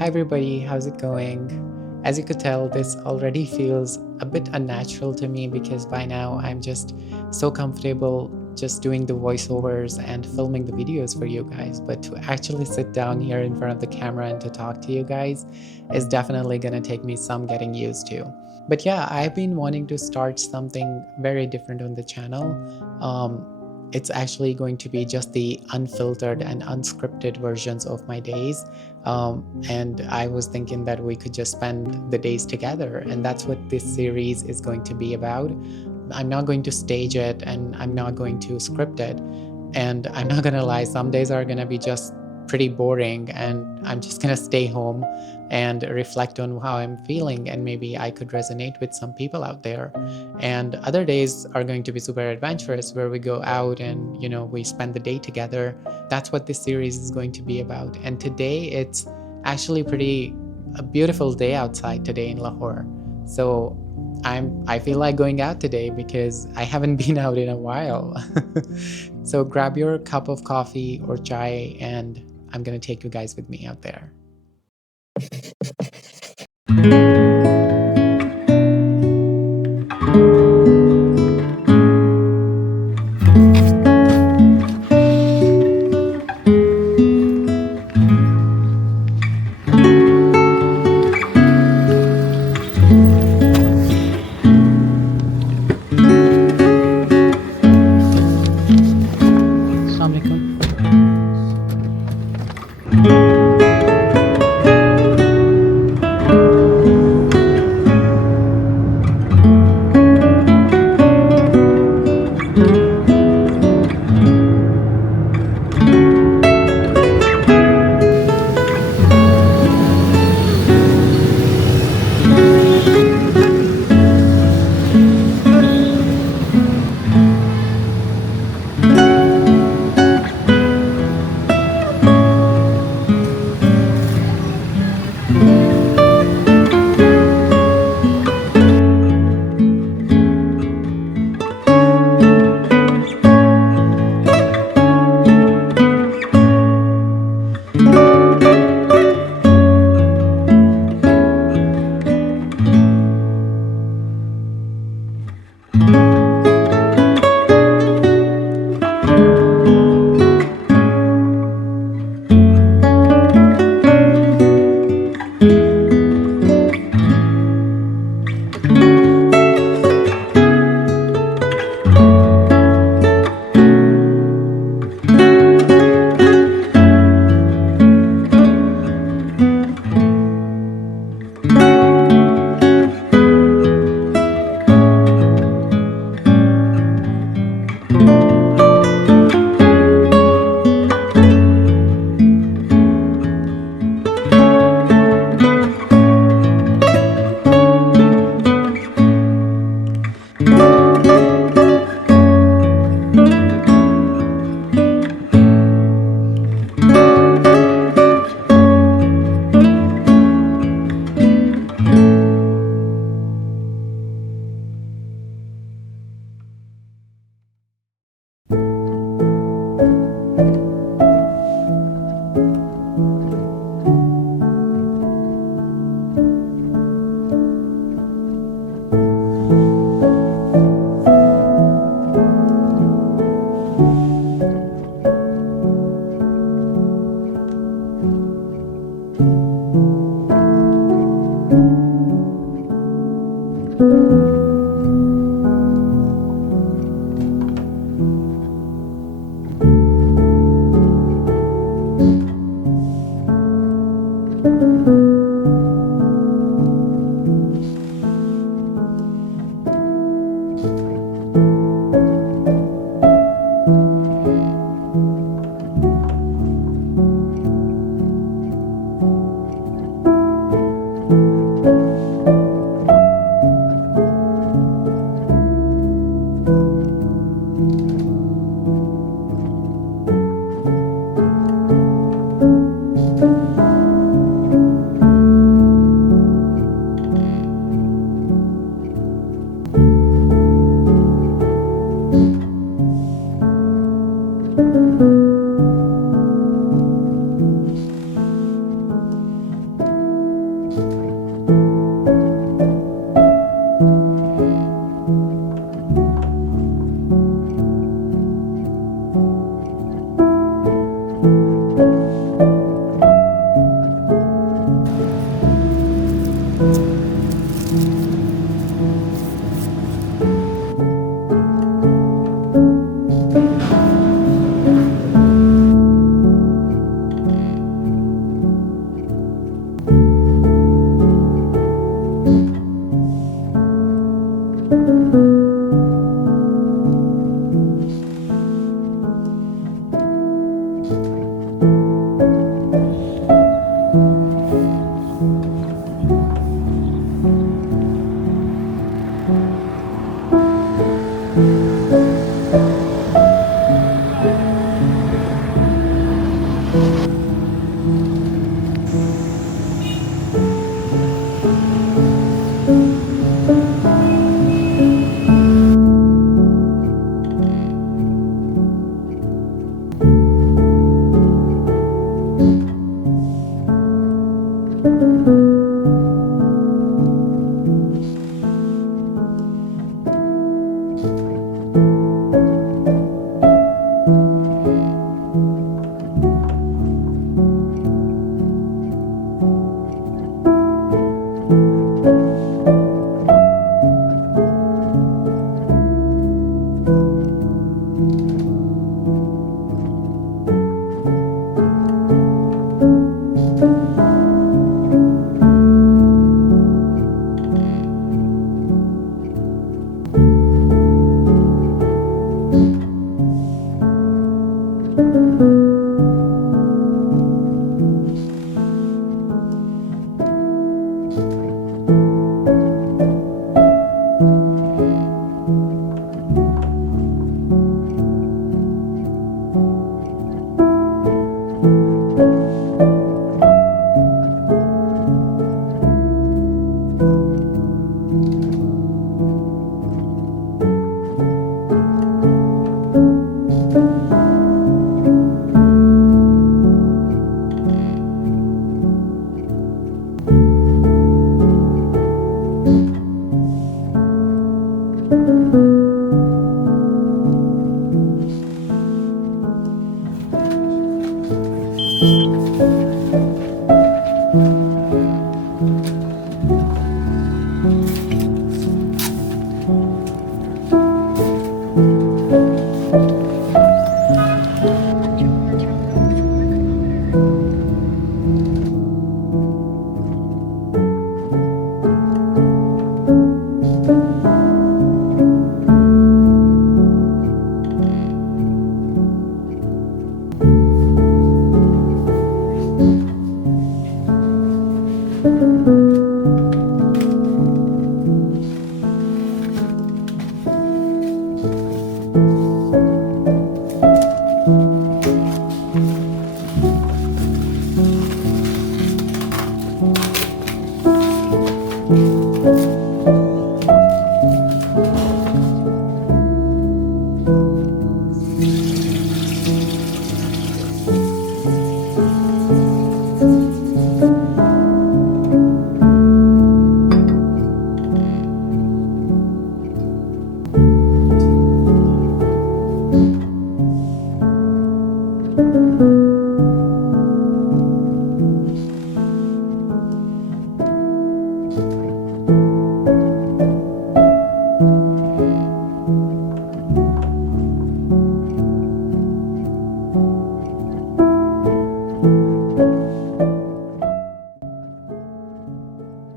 Hi everybody, how's it going? As you could tell, this already feels a bit unnatural to me because by now I'm just so comfortable just doing the voiceovers and filming the videos for you guys. But to actually sit down here in front of the camera and to talk to you guys is definitely gonna take me some getting used to. But yeah, I've been wanting to start something very different on the channel. It's actually going to be just the unfiltered and unscripted versions of my days. And I was thinking that we could just spend the days together, and that's what this series is going to be about. I'm not going to stage it and I'm not going to script it. And I'm not gonna lie, some days are gonna be just pretty boring, and I'm just gonna stay home and reflect on how I'm feeling, and maybe I could resonate with some people out there. And other days are going to be super adventurous, where we go out and we spend the day together. That's what this series is going to be about. And today it's actually pretty a beautiful day outside today in Lahore. So I feel like going out today because I haven't been out in a while. So grab your cup of coffee or chai, and I'm gonna take you guys with me out there. Assalamu alaikum.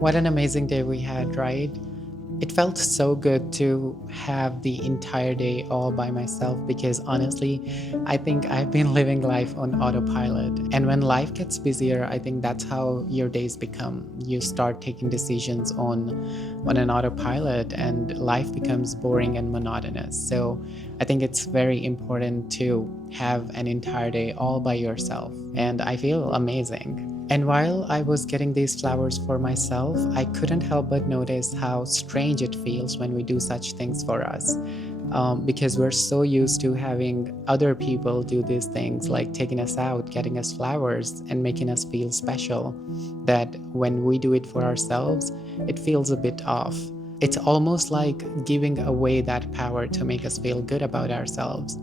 What an amazing day we had, right? It felt so good to have the entire day all by myself because honestly, I think I've been living life on autopilot. And when life gets busier, I think that's how your days become. You start taking decisions on an autopilot and life becomes boring and monotonous. So I think it's very important to have an entire day all by yourself. And I feel amazing. And while I was getting these flowers for myself, I couldn't help but notice how strange it feels when we do such things for us. Because we're so used to having other people do these things like taking us out, getting us flowers, and making us feel special, that when we do it for ourselves, it feels a bit off. It's almost like giving away that power to make us feel good about ourselves.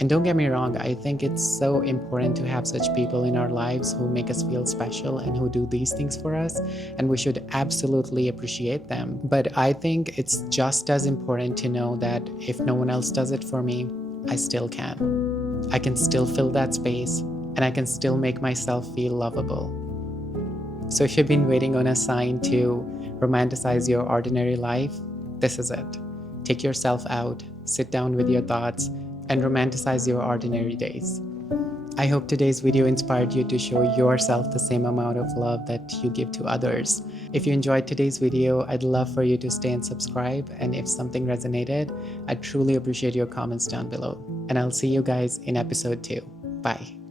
And don't get me wrong, I think it's so important to have such people in our lives who make us feel special and who do these things for us, and we should absolutely appreciate them. But I think it's just as important to know that if no one else does it for me, I still can. I can still fill that space, and I can still make myself feel lovable. So if you've been waiting on a sign to romanticize your ordinary life, this is it. Take yourself out, sit down with your thoughts, and romanticize your ordinary days. I hope today's video inspired you to show yourself the same amount of love that you give to others. If you enjoyed today's video, I'd love for you to stay and subscribe, and if something resonated, I'd truly appreciate your comments down below. And I'll see you guys in episode 2. Bye.